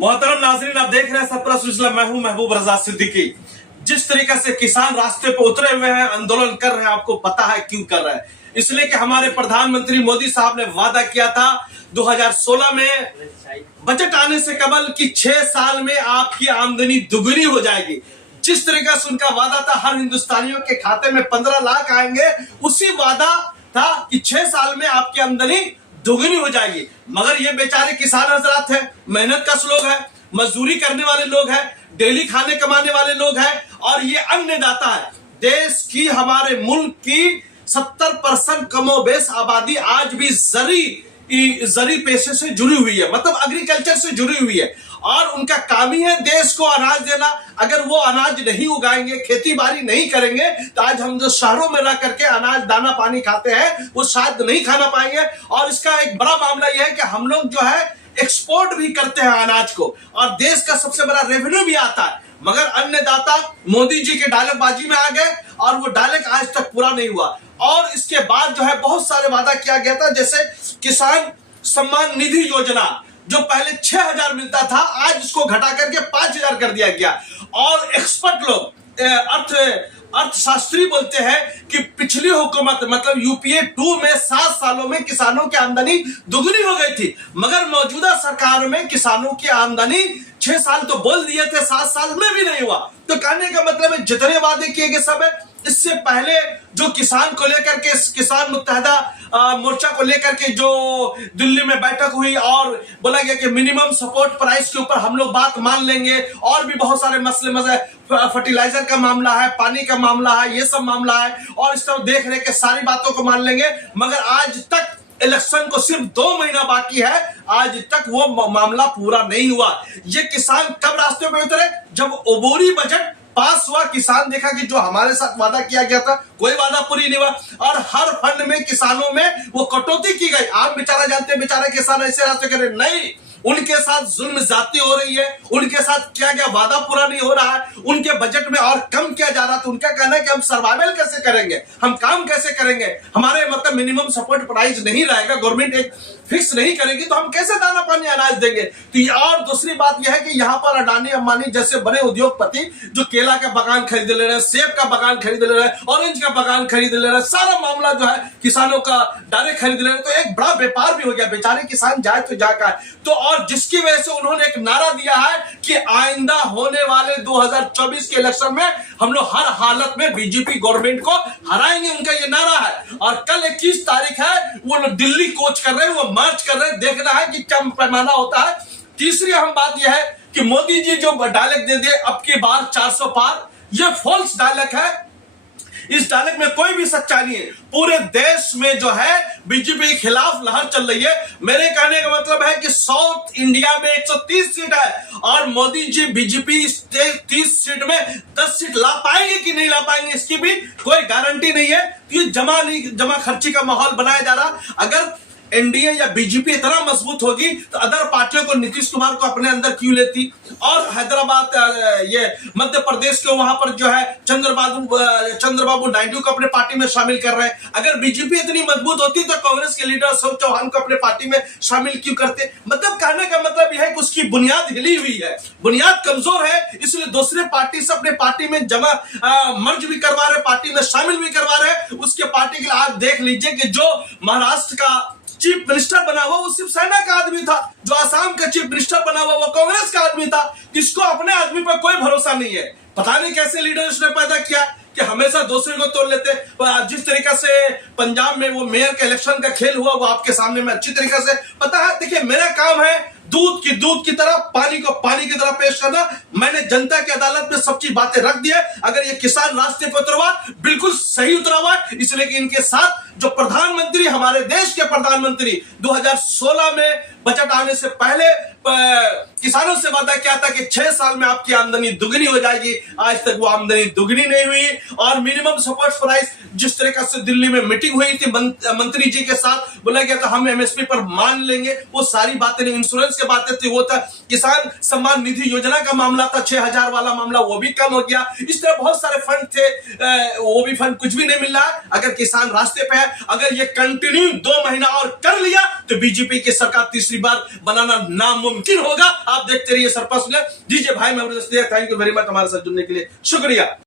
मोहतरम नाजरीन, आप देख रहे हैं सरपरस्त सिलसिला। मैं हूं महबूब रजा सिद्दीकी। जिस तरीके से किसान रास्ते पे उतरे हुए हैं, आंदोलन कर रहे हैं, आपको पता है क्यों कर रहे हैं? इसलिए कि हमारे प्रधानमंत्री मोदी साहब ने वादा किया था 2016 में बजट आने से कबल कि 6 साल में आपकी आमदनी दुगनी हो जाएगी। जिस तरीके से उनका वादा था हर हिंदुस्तानियों के खाते में 15 लाख आएंगे, उसी वादा था कि 6 साल में आपकी आमदनी दोगुनी हो जाएगी। मगर ये बेचारे किसान हजरात हैं, मेहनत कश लोग हैं, मजदूरी करने वाले लोग हैं, डेली खाने कमाने वाले लोग हैं, और ये अन्नदाता है। देश की, हमारे मुल्क की 70% कमोबेश आबादी आज भी जरी पेशे से जुड़ी हुई है, मतलब एग्रीकल्चर से जुड़ी हुई है, और उनका काम ही है देश को अनाज देना। अगर वो अनाज नहीं उगाएंगे, खेती बाड़ी नहीं करेंगे, तो आज हम जो शहरों में रह करके अनाज दाना पानी खाते हैं वो शायद नहीं खाना पाएंगे। और इसका एक बड़ा मामला यह है कि हम लोग जो है एक्सपोर्ट भी करते हैं अनाज को, और देश का सबसे बड़ा रेवेन्यू भी आता है। मगर अन्नदाता मोदी जी के डायलॉगबाजी में आ गए, और वो डायलॉग आज तक पूरा नहीं हुआ। और इसके बाद जो है बहुत सारे वादा किया गया था, जैसे किसान सम्मान निधि योजना, जो पहले 6,000 मिलता था, आज उसको घटा करके 5,000 कर दिया गया। और एक्सपर्ट लोग, अर्थशास्त्री बोलते हैं कि पिछली हुकूमत मतलब यूपीए 2 में 7 सालों में किसानों की आमदनी दुगनी हो गई थी, मगर मौजूदा सरकार में किसानों की आमदनी 6 साल तो बोल दिए थे, 7 साल में भी नहीं हुआ। तो कहने का मतलब है जितने वादे किए गए सब है। इससे पहले जो किसान को लेकर के, किसान मुत्तहदा मोर्चा को लेकर के जो दिल्ली में बैठक हुई, और बोला गया कि मिनिमम सपोर्ट प्राइस के ऊपर हम लोग बात मान लेंगे, और भी बहुत सारे मसले फर्टिलाइजर का मामला है, पानी का मामला है, ये सब मामला है, और इस तरह देख रहे के सारी बातों को मान लेंगे। मगर आज तक इलेक्शन को सिर्फ 2 महीना बाकी है, आज तक वो मामला पूरा नहीं हुआ। ये किसान कब रास्ते पे उतरे? जब अबूरी बजट पास हुआ। किसान देखा कि जो हमारे साथ वादा किया गया था कोई वादा पूरी नहीं हुआ, और हर फंड में किसानों में वो कटौती की गई। आप बेचारा जानते हैं, बेचारे किसान ऐसे रास्ते करे नहीं, उनके साथ जुल्म ज्यादती हो रही है, उनके साथ क्या क्या वादा पूरा नहीं हो रहा है, उनके बजट में और कम किया जा रहा। तो उनका कहना है कि हम सर्वाइवल कैसे करेंगे, हम काम कैसे करेंगे, हमारे मतलब मिनिमम सपोर्ट प्राइस नहीं रहेगा, गवर्नमेंट एक फिक्स नहीं करेगी, तो हम कैसे दाना पानी अनाज देंगे। तो और दूसरी बात यह है कि यहाँ पर अडानी अंबानी जैसे बड़े उद्योगपति जो केला का बागान खरीद ले रहे हैं, सेब का बागान खरीद ले रहे हैं, ऑरेंज का बागान खरीद ले रहे हैं, सारा मामला जो है किसानों का डायरेक्ट खरीद ले रहे हैं, तो एक बड़ा व्यापार भी हो गया। बेचारे किसान जाए तो जा का, तो और जिसकी वजह से उन्होंने एक नारा दिया है कि आइंदा होने वाले 2024 के इलेक्शन में हम लोग हर हालत में बीजेपी गवर्नमेंट को हराएंगे, उनका ये नारा है। और कल 21 तारीख है, वो लोग दिल्ली कूच कर रहे हैं, वो मार्च कर रहे हैं, देखना है कि क्या पैमाना होता है। तीसरी अहम बात यह है कि मोदी जी जो डायलॉग दे दिए अब की बार 400 पार, ये फॉल्स डायलॉग है। इस डायलॉग में कोई भी सच्चाई नहीं है। पूरे देश में जो है बीजेपी के खिलाफ लहर चल रही है। मेरे कहने का मतलब है कि साउथ इंडिया में 130 सीट है, और मोदी जी बीजेपी 30 सीट में 10 सीट ला पाएंगे कि नहीं ला पाएंगे, इसकी भी कोई गारंटी नहीं है। ये जमा खर्ची का माहौल बनाया जा रहा। अगर एनडीए या बीजेपी इतना मजबूत होगी तो अदर पार्टियों को, नीतीश कुमार को अपने अंदर क्यों लेती? और हैदराबाद, ये मध्य प्रदेश के वहां पर जो है चंद्रबाबू नायडू को अपने पार्टी में शामिल कर रहे हैं। अगर बीजेपी इतनी मजबूत होती तो कांग्रेस के लीडर अशोक चौहान को अपने पार्टी में शामिल क्यों करते? मतलब कहने का मतलब यह है कि उसकी बुनियाद हिली हुई है, बुनियाद कमजोर है, इसलिए दूसरे पार्टी से अपने पार्टी में मर्ज भी करवा रहे, पार्टी में शामिल भी करवा रहे। उसके पार्टी के लिए आप देख लीजिए कि जो महाराष्ट्र का चीफ मिनिस्टर बना हुआ वो शिवसेना का आदमी था, जो आसाम का चीफ मिनिस्टर बना हुआ वो कांग्रेस का आदमी था। किसको अपने आदमी पर कोई भरोसा नहीं है। पता नहीं कैसे लीडर उसने पैदा किया कि हमेशा दूसरे को तोड़ लेते। जिस तरीके से पंजाब में वो मेयर के इलेक्शन का खेल हुआ, वो आपके सामने में अच्छी तरीके से पता है। देखिए, मेरा काम है दूध की तरह, पानी को पानी की तरह पेश करना। मैंने जनता की अदालत में सब चीज बातें रख दी है। अगर ये किसान रास्ते पर उतरा हुआ, बिल्कुल सही उतरा हुआ, इसलिए कि इनके साथ जो प्रधानमंत्री, हमारे देश के प्रधानमंत्री 2016 में बजट आने से पहले किसानों से वादा किया था कि 6 साल में आपकी आमदनी दुगनी हो जाएगी। आज तक वो आमदनी दुगनी नहीं हुई। और मिनिमम सपोर्ट प्राइस, जिस तरीके से दिल्ली में मीटिंग हुई थी मंत्री जी के साथ, बोला गया था हम एमएसपी पर मान लेंगे, वो सारी बातें नहीं। इंश्योरेंस के बातें थी, वो था किसान सम्मान निधि योजना का मामला था, 6,000 वाला मामला, वो भी कम हो गया। इस तरह बहुत सारे फंड थे, वो भी फंड कुछ भी नहीं मिल रहा है। अगर किसान रास्ते पे है, अगर ये कंटिन्यू 2 महीना और कर लिया तो बीजेपी की सरकार तीसरी बार बनाना नामुमकिन होगा। आप देखते रहिए सरपंच ने। दीजिए भाई, मैं थैंक यू वेरी मच हमारे साथ जुड़ने के लिए, शुक्रिया।